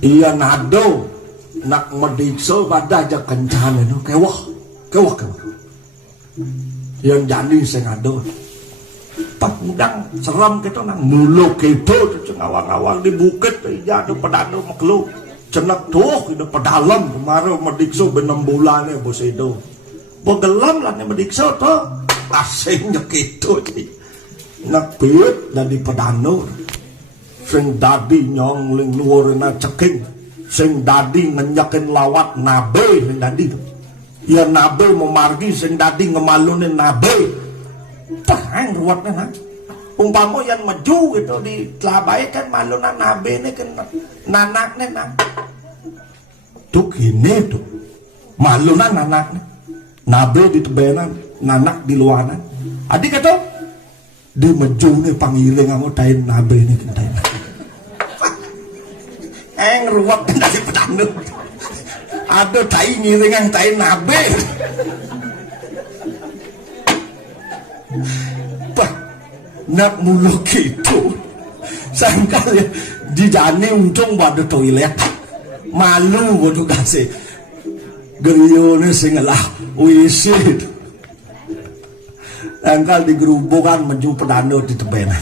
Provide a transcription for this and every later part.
Iya nado nak medikso pada aja kencana no kewah. Yang jani sing ado. Pak udang seram kita nang mulu gitu ngawang-ngawang di bukit iya ada pedano maklu cenak tuh itu pedalam kemarin medikso ben 6 bulan ya bos itu begelam lah nih medikso tuh asingnya gitu nak piut dari pedano sing dadi nyong ling luarna ceking sing dadi ngenyakin lawat nabe sing dadi ya nabe memargi sing dadi ngemalunin nabe pahang ruwetnya nang umpama yang maju gitu di telabai kan malunan nabe ini kan nanaknya nang tuh gini tuh malunan nanaknya nabe di tebenan nanak di luaran adik kata di maju nih panggilin kamu tain nabe ini kan tain ruwet dari pedanu ada tain ngiring yang tain nabe Pak, nak mulu gitu. Sangkal ya di jani untung pada toilet. Malu bodoh kasih. Gerione singelah wisi. Sangkal di gerubukan menuju pedano di tebenan.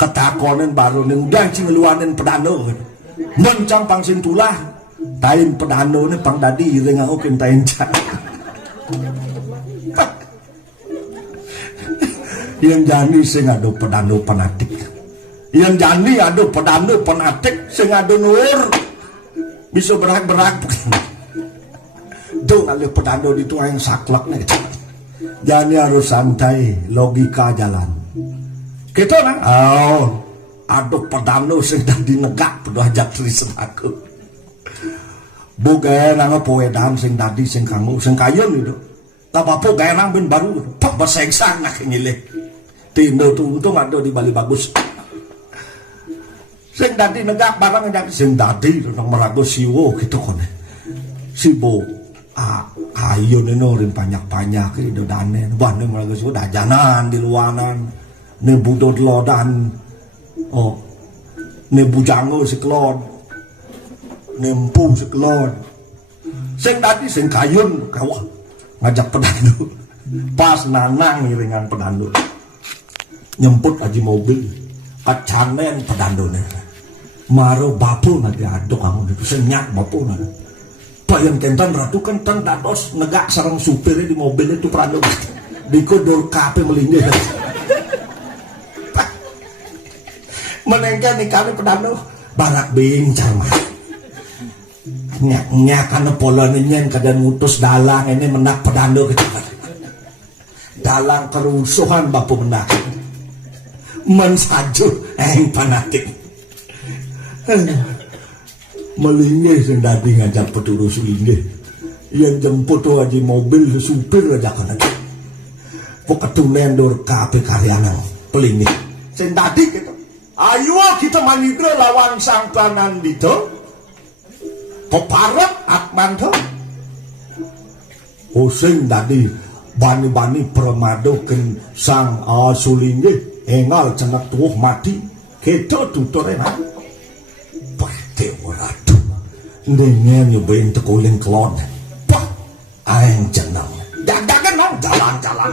Ketakonin baru nih udah cingeluanin pedano. Mencang pangsin tulah. Tain pedano nih pang dadi iring aku kintain cak. Yang jani sing ado pedano penatik yang jani ado pedano penatik sing ado nur bisa berak-berak dong ale pedano itu yang saklek nih jani harus santai logika jalan gitu nang ado pedano sing dadi negak pedo ajak tulisan aku boga nang poedan sing dadi sing kamu sing kayun itu tak apa gaya nang ben baru pak bersengsang nak ngilih Tindo tuh ada di Bali bagus. Sing dadi negak barang yang sing dadi nang merago siwo gitu kone. Sibo ayo nenorin banyak-banyak itu dane. Bane merago siwo dajanan di luanan. Ne budot lodan. Oh. Ne bujango seklon. Ne empu seklon. Sing dadi sing kayun kawah ngajak pedandu. Pas nanang ngiringan pedandu. Nyemput aja mobil kacanen pedandone maro bapu nanti aduk kamu itu senyak bapu nanti bayang kentan ratu kan tan dados negak sarang supirnya di mobil itu pedando dikodor kape melinggih menengkan nih kami pedando barak bincang mah nyak karena polonnya kadang ngutus dalang ini menak pedando gitu dalang kerusuhan bapu menak mensaju fanatik melinggih sing dadi ngajak peturus linggih yang jemput tuh aja mobil supir aja kan kok ketunen dor kape karyanan pelinggih sing dadi gitu ayo kita manidra lawan sang kanan dito peparat atman tuh sing dadi bani-bani permadoken sang asulinggih engal cenak tuh mati keto tutore na pate oratu dengan nyobain tekuling kelon pak aing jenang dagangan mau jalan-jalan